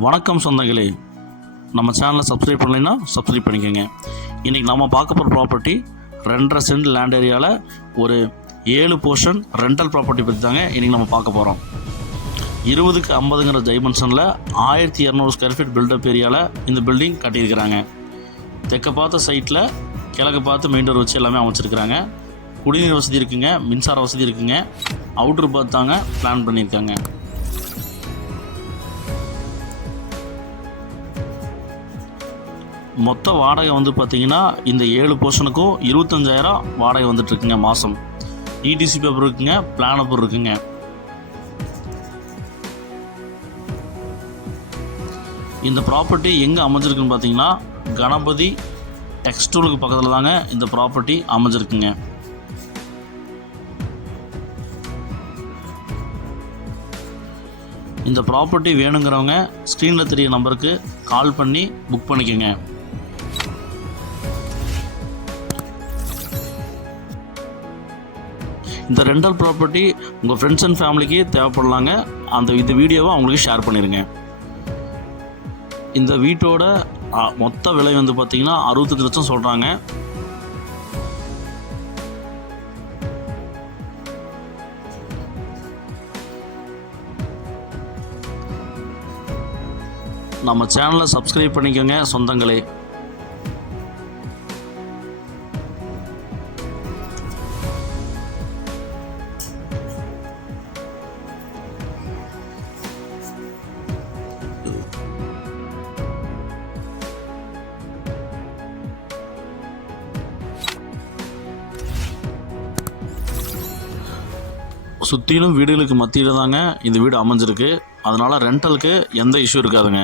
வணக்கம் சொந்தங்களே, நம்ம சேனலை சப்ஸ்கிரைப் பண்ணலைன்னா சப்ஸ்கிரைப் பண்ணிக்கோங்க. இன்றைக்கி நம்ம பார்க்க போகிற ப்ராப்பர்ட்டி 2.5 சென்ட் லேண்ட் ஏரியாவில் ஒரு 7 போர்ஷன் ரெண்டல் ப்ராப்பர்ட்டி பற்றி தாங்க இன்றைக்கி நம்ம பார்க்க போகிறோம். 20க்கு 50ங்கிற டைமென்ஷனில் 1200 ஸ்கொயர் ஃபீட் பில்டப் ஏரியாவில் இந்த பில்டிங் கட்டியிருக்கிறாங்க. தெற்க பார்த்த சைட்டில் கிழக்கு பார்த்து மெயின் டோர் வச்சு எல்லாமே அமைச்சிருக்கிறாங்க. குடிநீர் வசதி இருக்குங்க, மின்சார வசதி இருக்குங்க. அவுட்ரு பார்த்தாங்க பிளான் பண்ணியிருக்காங்க. மொத்த வாடகை பார்த்திங்கன்னா இந்த 7 போர்ஷனுக்கும் 25,000 வாடகை வந்துட்டுருக்குங்க மாதம். இடிசி பேப்பர் இருக்குங்க, பிளான் பேப்பர் இருக்குங்க. இந்த ப்ராப்பர்ட்டி எங்கே அமைஞ்சிருக்குன்னு பார்த்தீங்கன்னா கணபதி டெக்ஸ்டைலுக்கு பக்கத்தில் தாங்க இந்த ப்ராப்பர்ட்டி அமைஞ்சிருக்குங்க. இந்த ப்ராப்பர்ட்டி வேணுங்கிறவங்க ஸ்க்ரீனில் தெரிய நம்பருக்கு கால் பண்ணி புக் பண்ணிக்கோங்க. இந்த ரெண்டல் ப்ராப்பர்ட்டி உங்கள் ஃப்ரெண்ட்ஸ் அண்ட் ஃபேமிலிக்கு தேவைப்படலாங்க. இந்த வீடியோவை அவங்களுக்கு ஷேர் பண்ணிடுங்க. இந்த வீட்டோட மொத்த விலை பார்த்திங்கன்னா 65 லட்சம் சொல்கிறாங்க. நம்ம சேனலை சப்ஸ்கிரைப் பண்ணிக்கோங்க சொந்தங்களே. சுற்றிலும் வீடுகளுக்கு மத்தியில் தாங்க இந்த வீடு அமைஞ்சிருக்கு. அதனால் ரெண்டலுக்கு எந்த இஷ்யூ இருக்காதுங்க.